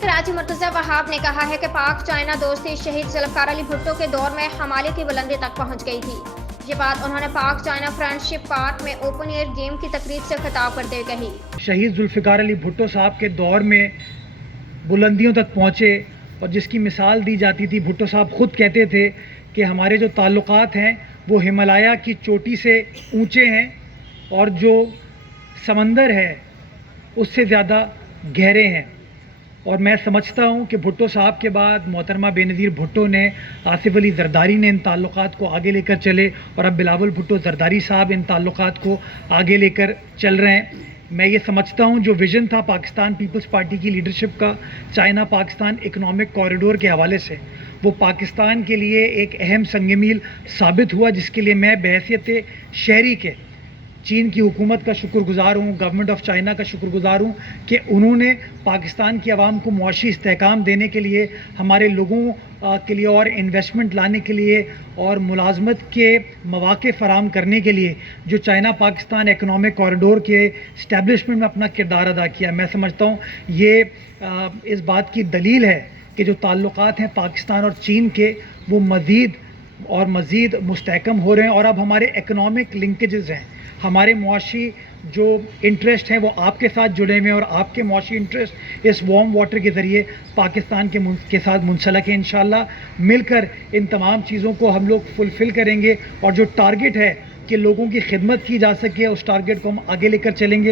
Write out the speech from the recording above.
कराची मुर्तज़ा वहाब ने कहा है कि पाक चाइना दोस्ती शहीद जुल्फ़िकार अली भुट्टो के दौर में हमाले की बुलंदी तक पहुंच गई थी। ये बात उन्होंने पाक चाइना फ्रेंडशिप पार्क में ओपन एयर गेम की तकरीब से खिताब करते हुए कही। शहीद जुल्फ़िकार अली भुट्टो साहब के दौर में बुलंदियों तक पहुँचे और जिसकी मिसाल दी जाती थी। भुट्टो साहब ख़ुद कहते थे कि हमारे जो ताल्लुकात हैं वो हिमालय की चोटी से ऊंचे हैं और जो समंदर है उससे ज़्यादा गहरे हैं। और मैं समझता हूँ कि भुट्टो साहब के बाद मोहतरमा बेनज़ीर भुट्टो ने, आसिफ अली ज़रदारी ने इन ताल्लुकात को आगे लेकर चले और अब बिलावल भुट्टो ज़रदारी साहब इन ताल्लुकात को आगे लेकर चल रहे हैं। मैं ये समझता हूँ जो विज़न था पाकिस्तान पीपल्स पार्टी की लीडरशिप का चाइना पाकिस्तान इकनॉमिक कॉरिडोर के हवाले से, वो पाकिस्तान के लिए एक अहम संग मील साबित हुआ, जिसके लिए मैं बहैसियत शहरी के चीन की हुकूमत का शुक्रगुज़ार हूँ, गवर्नमेंट ऑफ चाइना का शुक्रगुज़ार हूँ कि उन्होंने पाकिस्तान की आवाम को मुआशी इस्तेहकाम देने के लिए, हमारे लोगों के लिए और इन्वेस्टमेंट लाने के लिए और मुलाजमत के मौक़े फ़राहम करने के लिए जो चाइना पाकिस्तान इकनॉमिक कॉरिडोर के इस्टेब्लिशमेंट में अपना किरदार अदा किया। मैं समझता हूँ ये इस बात की दलील है कि जो ताल्लुकात हैं पाकिस्तान और चीन के वो मज़ीद मुस्तहकम हो रहे हैं और अब हमारे इकनॉमिक लिंकेजेस हैं, हमारे मुआशी जो इंटरेस्ट हैं वो आपके साथ जुड़े हुए हैं और आपके मुआशी इंटरेस्ट इस वार्म वाटर के ज़रिए पाकिस्तान के साथ मुंसलक है। इंशाअल्लाह मिलकर इन तमाम चीज़ों को हम लोग फुलफ़िल करेंगे और जो टारगेट है कि लोगों की खिदमत की जा सके उस टारगेट को हम आगे लेकर चलेंगे।